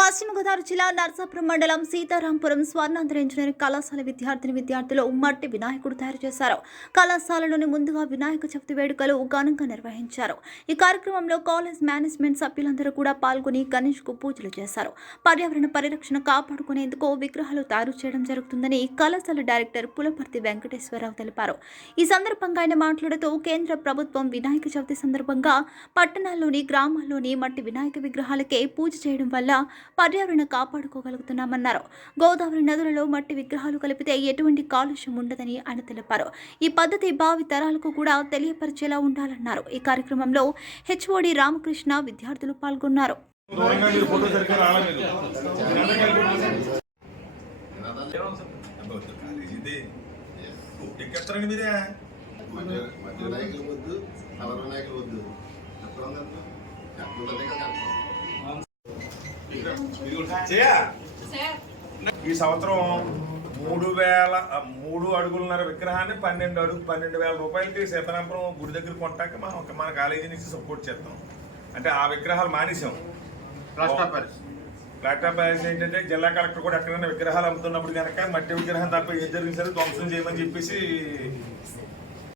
పశ్చిమ గోదావరి జిల్లా నర్సాపురం మండలం సీతారాంపురం స్వర్ణాంధ్ర ఇంజనీరింగ్ కళాశాల విద్యార్థులు మట్టి వినాయకుడు తయారు చేశారు. కళాశాలలోని ముందుగా వినాయక చవితి వేడుకలు ఘనంగా నిర్వహించారు. ఈ కార్యక్రమంలో కాలేజ్ మేనేజ్మెంట్ సభ్యులందరూ కూడా పాల్గొని గణేష్ కు పూజలు చేశారు. పర్యావరణ పరిరక్షణ కాపాడుకునేందుకు విగ్రహాలు తయారు చేయడం జరుగుతుందని కళాశాల డైరెక్టర్ పులపర్తి వెంకటేశ్వరరావు తెలిపారు. ఈ సందర్భంగా ఆయన మాట్లాడుతూ కేంద్ర ప్రభుత్వం వినాయక చవితి సందర్భంగా పట్టణాల్లోని గ్రామాల్లోని మట్టి వినాయక విగ్రహాలకే పూజ చేయడం వల్ల పర్యావరణ కాపాడుకోగలుగుతున్నామన్నారు. గోదావరి నదులలో మట్టి విగ్రహాలు కలిపితే ఎటువంటి కాలుష్యం ఉండదని ఆయన తెలిపారు. ఈ పద్ధతి భావి తరాలకు కూడా తెలియపరిచేలా ఉండాలన్నారు. ఈ కార్యక్రమంలో హెచ్ఓడి రామకృష్ణ విద్యార్థులు పాల్గొన్నారు. ఈ సంవత్సరం 3 అడుగులున్నర విగ్రహాన్ని 12,000 రూపాయలకి సీతారాంపురం గుడి దగ్గర కొంటాక మన కాలేజీ నుంచి సపోర్ట్ చేస్తాం. అంటే ఆ విగ్రహాలు మానేసాం. ప్లాస్టర్ ప్యారిస్ ఏంటంటే జిల్లా కలెక్టర్ కూడా ఎక్కడైనా విగ్రహాలు అమ్ముతున్నప్పుడు కనుక మట్టి విగ్రహం తప్ప ఏం జరిగింది సరే ధ్వంసం చేయమని చెప్పేసి